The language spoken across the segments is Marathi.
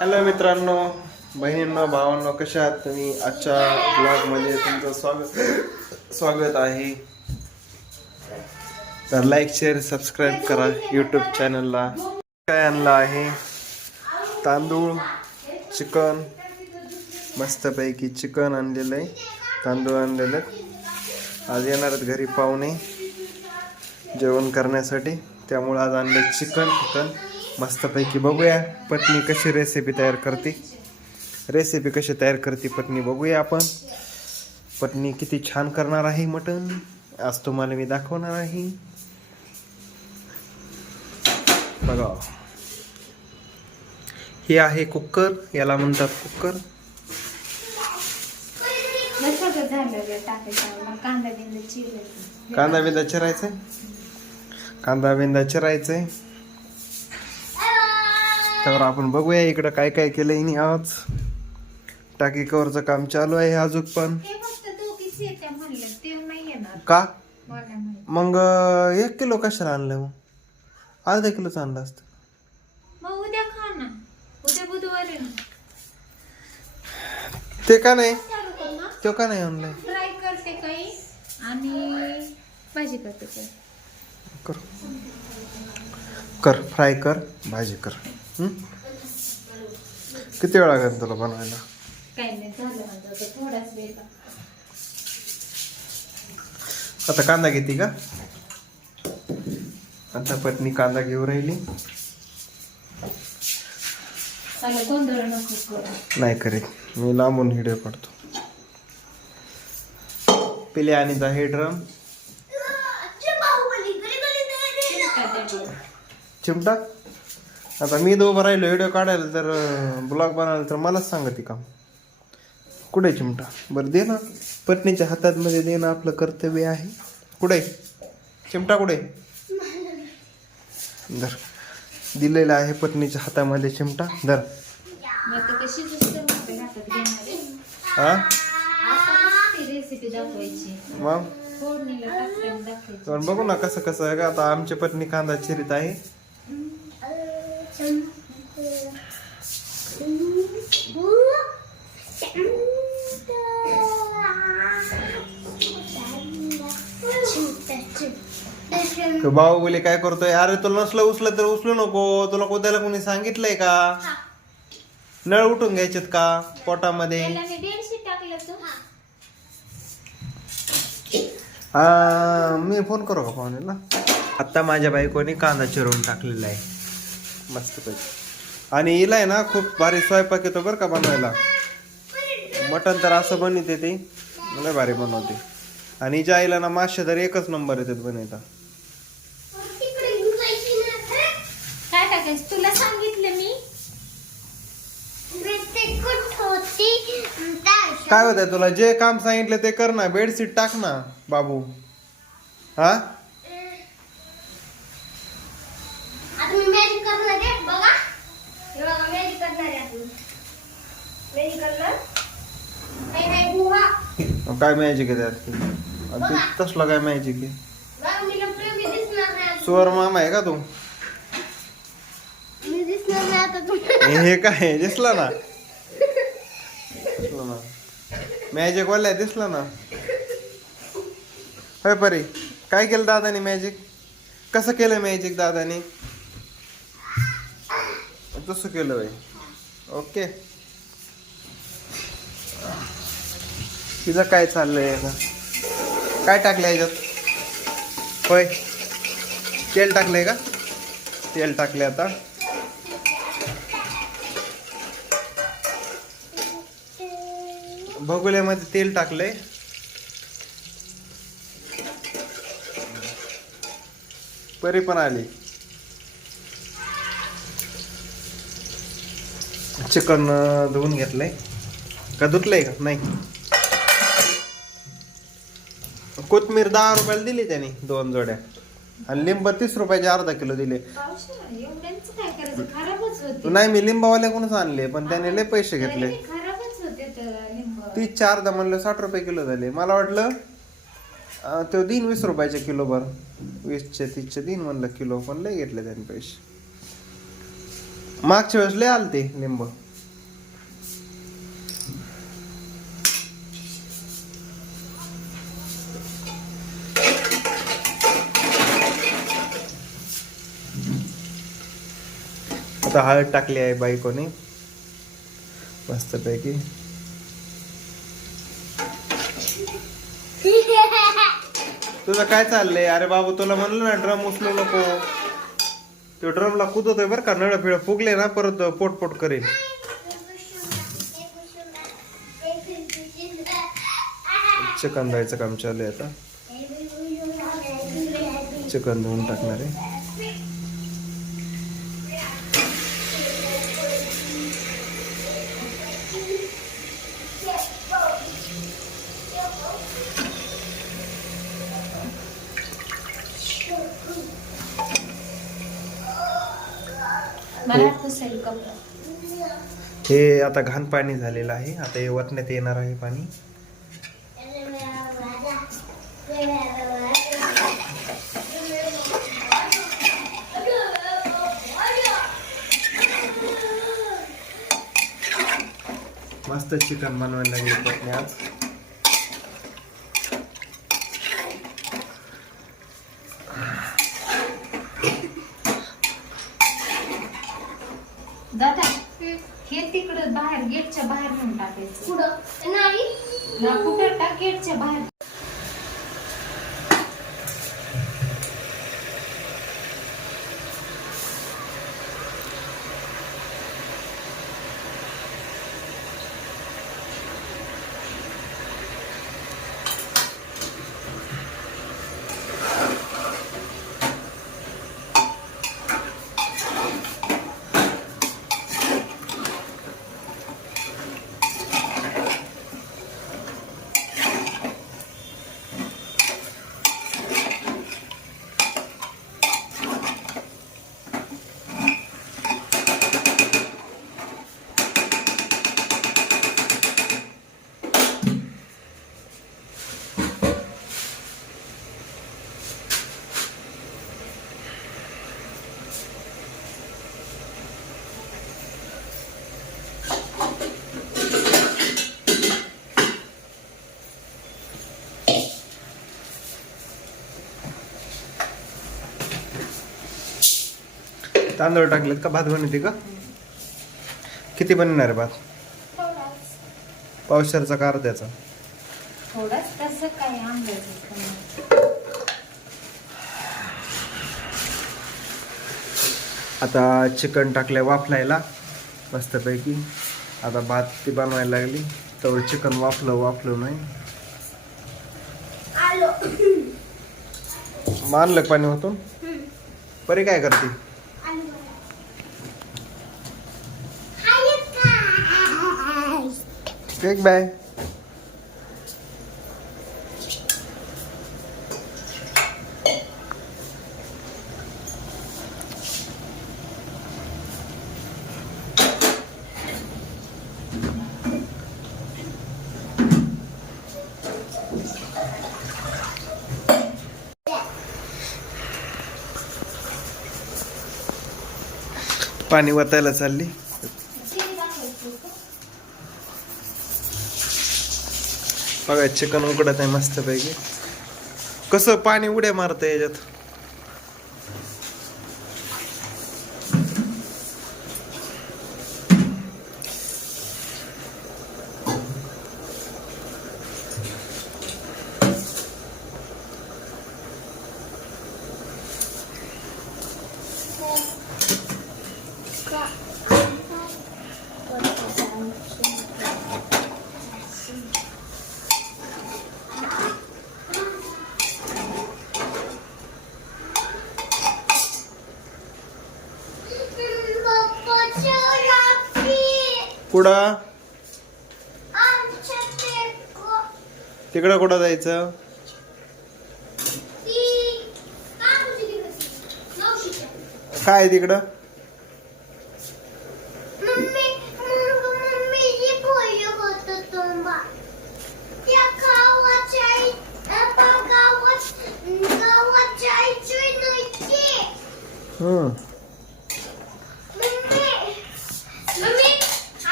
हॅलो मित्रांनो, बहिणींनो, भावांनो, कशा आहात तुम्ही? आजच्या ब्लॉगमध्ये तुमचं स्वागत आहे. तर लाईक, शेअर, सबस्क्राईब करा यूट्यूब चॅनलला. काय आणलं आहे? तांदूळ, चिकन, मस्तपैकी चिकन आणलेलं आहे, तांदूळ आणलेलं. आज येणार आहेत घरी पाहुणे जेवण करण्यासाठी, त्यामुळे आज आणले चिकन मस्तपैकी. बघूया पत्नी कशी रेसिपी तयार करते, पत्नी बघूया आपण. पत्नी किती छान करणार आहे मटण, आज तुम्हाला मी दाखवणार आहे. बघा, हे आहे कुकर, याला म्हणतात कुकर. कांदा बिंदा चिरायचंय. तर आपण बघूया इकडं काय काय केलंय. आज टाकी कवरचं काम चालू आहे अजून पण. का मग 1 किलो कशाला आणलं? मग अर्धा किलोच आणलं असतं. ते का नाही, तो का नाही आणलंय? कर फ्राय कर, भाजी कर. किती वेळ लागेल तुला बनवायला? आता कांदा घेते का? आता पत्नी कांदा घेऊन राहिली. नाही करीत, मी लांबून व्हिडिओ काढतो. पिले आणि हे ड्रम चिमटा. आता मी उभं राहिलो व्हिडिओ काढायला, तर ब्लॉग बनवायला, तर मलाच सांगते काम. कुठे चिमटा? बरं दे ना, पत्नीच्या हातात मध्ये देणं आपलं कर्तव्य आहे. कुठे चिमटा? कुठे? धर, दिलेला आहे पत्नीच्या हातामध्ये चिमटा. धर. हा मग बघू ना कसं कसं आहे का. आता आमची पत्नी कांदा चिरीत आहे. बाहुबली काय करतोय? अरे तुला नसलं उचलं तर उचलू नको. तुला कोद्याला कोणी सांगितलंय का? नळ उठून घ्यायचेत का पोटामध्ये? मी फोन करू का पाहुण्याला? आता माझ्या बायकोने कांदा चिरवून टाकलेला आहे मस्तपैकी. आणि हिला आहे ना खूप भारी स्वयंपाक येतो बरं का बनवायला. मटण तर असं बनवते ते, लय भारी बनवते. आणि हिच्या आईला ना मासे तर एकच नंबर येतात बनवता. तुला सांगितलं मी. काय होतंय तुला? जे काम सांगितलं ते कर ना. बेडशीट टाक ना बाबू. हा काय मॅजिक आहे त्यात? तसला काय मॅजिक आहे? सुवर मामा आहे का तू? हे काय दिसला ना, मॅजिक वाल्या दिसला ना. होय परी, काय केलं दादानी मॅजिक? कसं केलं मॅजिक दादानी? तसं केलं बाई. ओके. तिचं काय चाललंय? काय टाकलंय याच्यात? होय, तेल टाकलंय का? तेल टाकले. आता भगोल्यामध्ये तेल टाकलंय. परी पण आली. चिकन धुवून घेतलंय का? धुतलंय का? नाही. कोथमीर 10 रुपयाला दिली त्याने 2 जोड्या. आणि लिंब 30 रुपयाचे अर्धा किलो दिले. नाही, मी लिंबावाल्याकडूनच आणले, पण त्याने लय पैसे घेतले. 30 अर्धा म्हणलं 60 रुपये किलो झाले. मला वाटलं तो 20 रुपयाचे किलो भर. 20चे 30चे 3 म्हणलं किलो, पण लय घेतले त्यांनी पैसे. मागच्या वेळेस लय आलते लिंब. आता हळद टाकली आहे बायकोने मस्तपैकी. तुझं काय चाललंय? अरे बाबू तुला म्हणलं ना ड्रम उचलू नको. तो ड्रमला कुदतोय बरं का. नळ फिळ फुगले ना परत पोट करेल. चिकन धुवायचं काम चालू आहे आता. चिकन धुवून टाकणार आहे. हे आता घाण पाणी झालेलं आहे. आता हे वतण्यात येणार आहे पाणी. मस्त चिकन बनवायला लागले आज. दादा हे तिकडं बाहेर गेटच्या बाहेर नेऊन टाकायचं. कुठं नाही कुठं टाक गेटच्या बाहेर. तांदूळ टाकलेत का? भात बनवते का? किती बनणार आहे भात? पावशेरचा का अर्ध्याचा? थोडाच तसं काय अंदाज. आता चिकन टाकलंय वाफलायला मस्तपैकी. आता भात ती बनवायला लागली तर चिकन वाफलं नाही. मानलं पाणी होतो. परी काय करते? एक बाय. पाणी वतायला चालली. बघा चिकन उकडत आहे मस्तपैकी. कसं पाणी उड्या मारतं याच्यात. कुठं? तिकडं कुठं जायचं? काय तिकडं?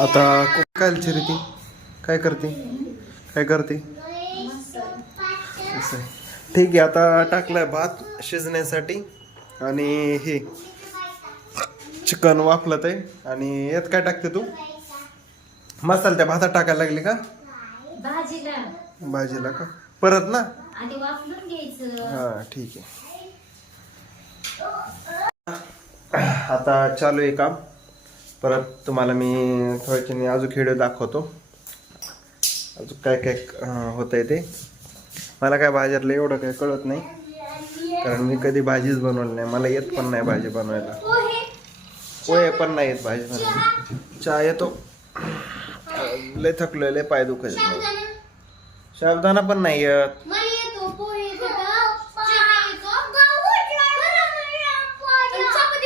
आता काय ती काय करते? ठीक आहे. आता टाकलाय भात शिजण्यासाठी. आणि हे चिकन वाफलत आहे. आणि यात काय टाकते तू? मसाला त्या भातात टाकायला लागली का? भाजीला का परत ना? आधी वाफलून घ्यायचं. हा ठीक आहे. आता चालू आहे काम. परत तुम्हाला मी थोड्याने अजून व्हिडिओ दाखवतो. अजून काय काय होत आहे ते. मला काय भाज्यातलं एवढं काय कळत नाही, कारण मी कधी भाजीच बनवली नाही. मला येत पण नाही भाजी बनवायला. पोहे पण नाही येत भाजी बनवायला. चहा येतो. लय थकलोय, लय पाय दुखत. साबुदाणा पण नाही येत.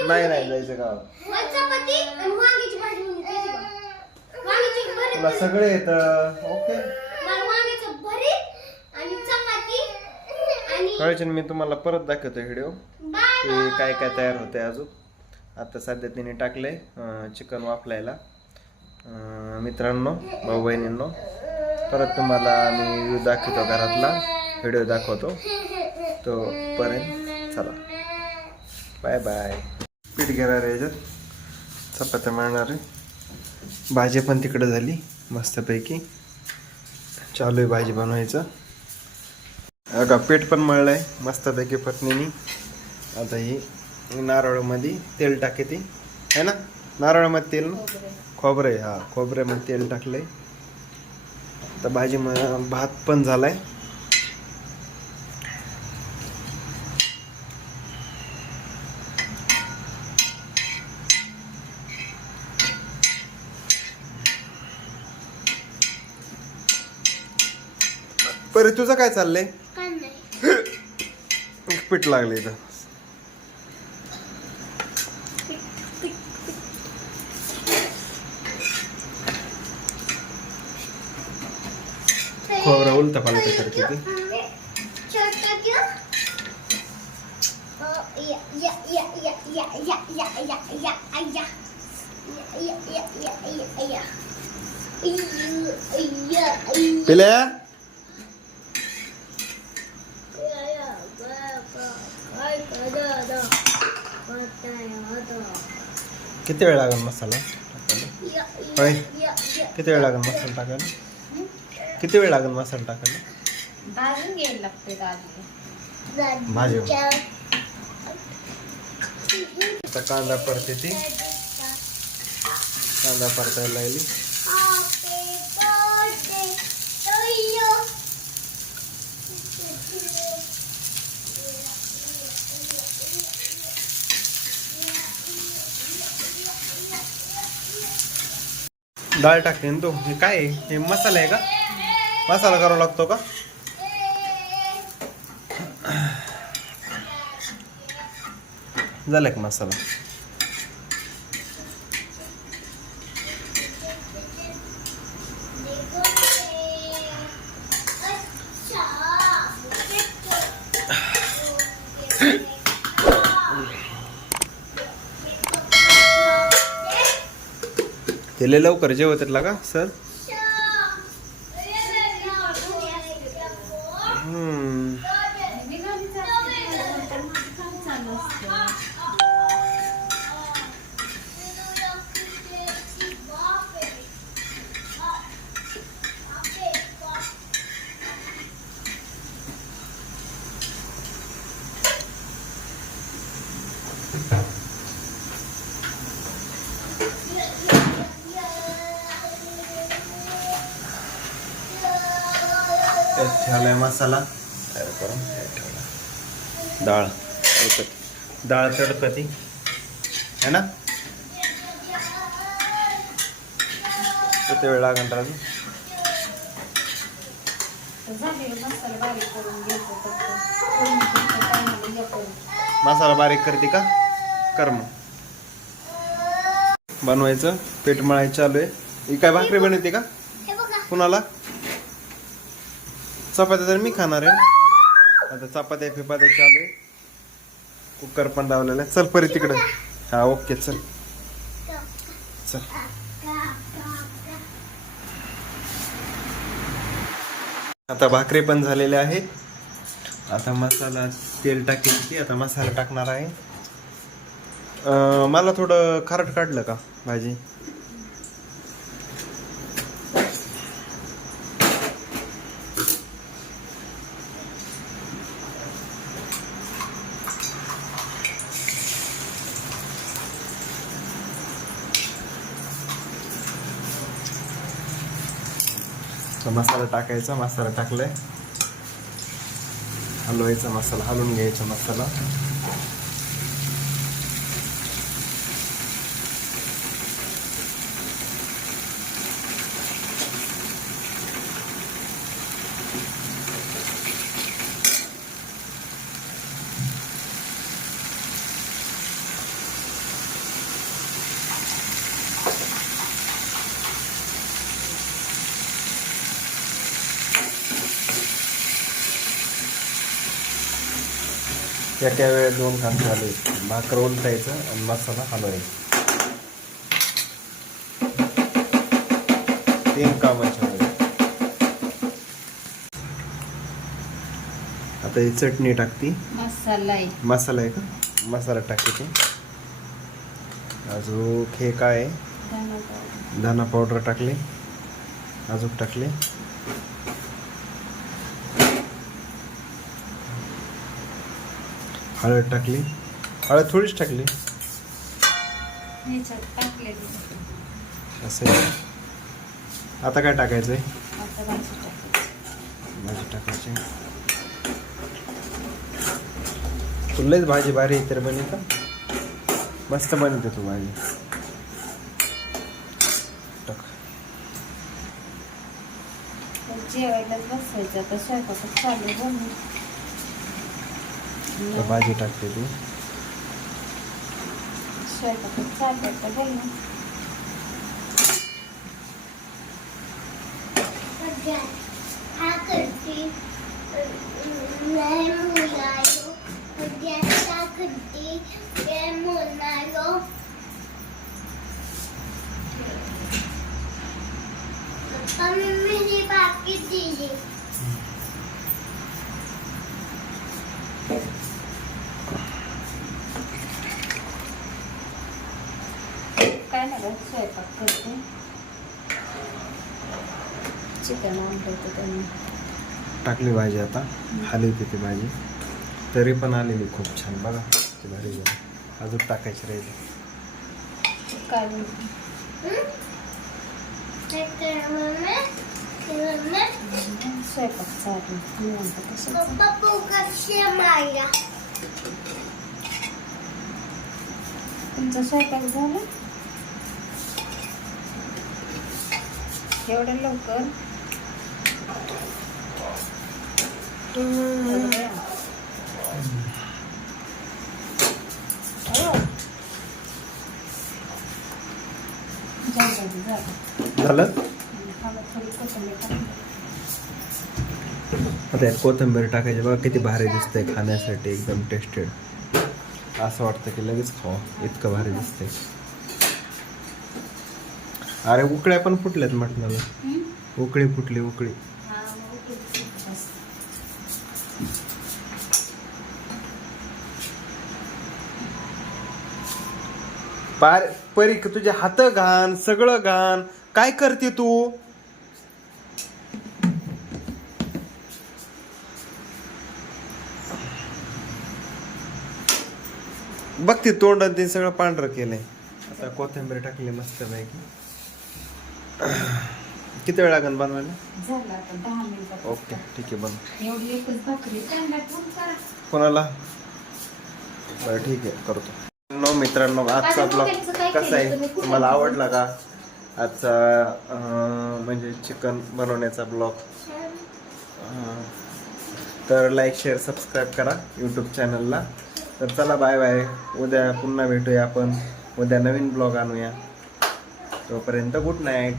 नाही नाही जायचं गावात. तुला सगळे येत. ओके कळायचे. मी तुम्हाला परत दाखवतो व्हिडिओ ते काय काय तयार होते अजून. आता सध्या तिने टाकले चिकन वाफलायला. मित्रांनो, भाऊ बहिणींनो, परत तुम्हाला मी दाखवतो, घरातला व्हिडिओ दाखवतो. तो पर्यंत चला बाय बाय. पीठ घेणार आहे, याच्यात चपात्या मारणार आहे. भाजी पण तिकडे झाली मस्तपैकी. चालू आहे भाजी बनवायचं. का पीठ पण मळलं आहे मस्तपैकी पत्नीनी. आता ही नारळामध्ये तेल टाके ती है ना. नारळामध्ये तेल ना, खोबरं आहे. हा खोबऱ्यामध्ये तेल टाकलंय. आता भाजी भात पण झालाय. परे तुझं काय चाललंय? पीठ लागले इथं. खोबरं उलट पालट करते ती. पिल्या किती वेळ लागेल मसाला टाकायला? होय, किती वेळ लागेल मसाला टाकायला? किती वेळ लागेल मसाला टाकायला? भाजून घ्यायला लागते भाजी. आता कांदा परते ती. कांदा परतायला लागली. डाळ टाकते ना तू. हे काय आहे? हे मसाला आहे का? मसाला करावा लागतो का? झाला का मसाला? त्याला लवकर जेवतात का सर? ठेवलाय मसाला तयार करून. ठेवला डाळ तडकती. डाळ तडकती है ना. किती वेळ लागेल राजू? मसाला बारीक करते का? कर मग. बनवायचं. पीठ मळायचं चालू आहे. ही काय भाकरी बनवते का कुणाला? चपात्या तर मी खाणार आहे. आता चपात्या फिपात्या चालू आहे. कुकर पण लावलेला आहे. चल परी तिकडे. हा ओके चल चल. आता भाकरी पण झालेल्या आहेत. आता मसाला तेल टाकायची. आता मसाला टाकणार आहे. मला थोडं खारट काढलं का भाजी. मसाला टाकायचा. मसाला टाकलाय. हलवायचा मसाला. हलवून घ्यायचा मसाला. एका वेळेत 2 काम झाले. भाकर उलटायचं आणि मसाला हलवायचा. 3 कामाच्या वेळेस. आता ही चटणी टाकती. मसाला आहे. मसाला आहे का? मसाला टाकायचे. अजून हे काय आहे? धना पावडर टाकले. अजून टाकले. हळद टाकली. हळद थोडीच टाकली. असं आहे. आता काय टाकायचंय? भाजी टाकायची. तुलाच भाजी भारी तर बनी का? मस्त बनते तू भाजी. टाक. जेवायला बसायचं आता. स्वयंपाक चालू बनवून भाजी टाकते ती. स्वयंपाक चालू आता बनवून. काय नाही बघ, स्वयंपाक करते. चिकन आणलं त्यांनी. टाकली भाजी. आता हलवते ती भाजी. तरी पण आलेली खूप छान. बघा ती भारी झाली. अजून टाकायची राहिली. काय बोलते? स्वयंपाक चालू. तुमचा स्वयंपाक झाला एवढं लवकर? झालं. आता कोथिंबीर टाकायची. बघा किती भारी दिसतंय खाण्यासाठी. एकदम टेस्टेड. असं वाटतं की लगेच खावा. इतकं भारी दिसतंय. अरे उकळ्या पण फुटल्यात मटणाला. उकळी फुटली. उकळी. परी तुझे हात घाण. सगळं घाण. काय करते तू? बघ ते तोंड ते सगळं पांढरं केलंय. आता कोथिंबीर टाकली मस्त पैकी. किती वेळ लागेल बनवायला? झालं आता 10 मिनिटं. ओके ठीक आहे. बन. एवढी एकच भाकरी. कोणाला? बरं ठीक आहे करतो. मित्रांनो आजचा ब्लॉग कसा आहे? तुम्हाला आवडला का आजचा म्हणजे चिकन बनवण्याचा ब्लॉग? तर लाईक शेअर सबस्क्राईब करा यूट्यूब चॅनलला. तर चला बाय बाय. उद्या पुन्हा भेटूया आपण. उद्या नवीन ब्लॉग आणूया. तोपर्यंत गुड नाईट.